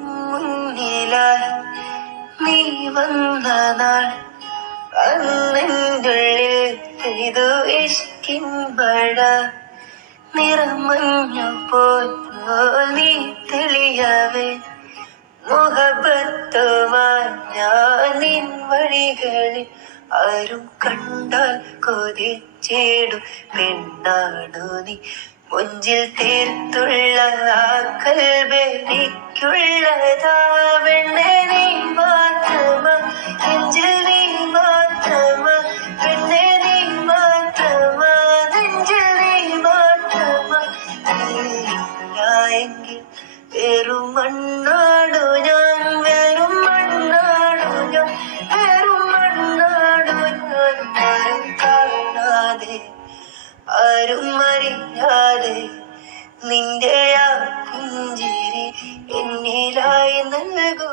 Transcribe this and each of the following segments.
മുന്നിലായി നീ വന്ന നാൾ അന്നെൻ്റുള്ളിൽ പെയ്തു ഇഷ്കിൻ മഴ നിറമഞ്ഞു പോൽ നീ തെളിയവേ മുഹബത്തുമായി ഞാൻ നിൻ വഴികളിൽ ആരും കണ്ടാൽ കൊതിച്ചിടും പെണ്ണാണു നീ മുഞ്ചിൽ തീർത്തുള്ള ആ കൽബെനിക്കുള്ളതാ പെണ്ണെ നീ മാത്രമാ നെഞ്ചിൽ നീ മാത്രമാ പെണ്ണെ നീ മാത്രമാ നെഞ്ചിൽ നീ മാത്രമാ നീയെങ്കിൽ വെറും മണ്ണാടു ഞാൻ വെറും മണ്ണാടു ഞാൻ വെറും മണ്ണാടു ഞാൻ ആരും കാണാതെ ആരും അറിയാതെ നിന്റെ ആ പുഞ്ചിരി എന്നിലായി നൽകുമോ.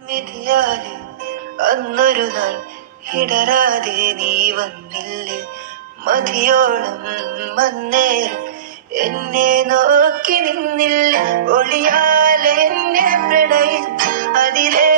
വിധിയാലെ അന്നൊരു നാൾ ഇടരാതെ നീ വന്നില്ലേ മതിയോളം വന്നേരം എന്നെ നോക്കി നിന്നില്ല ഒളിയാലെ എന്നെ പ്രണയിച്ചു അതിലേ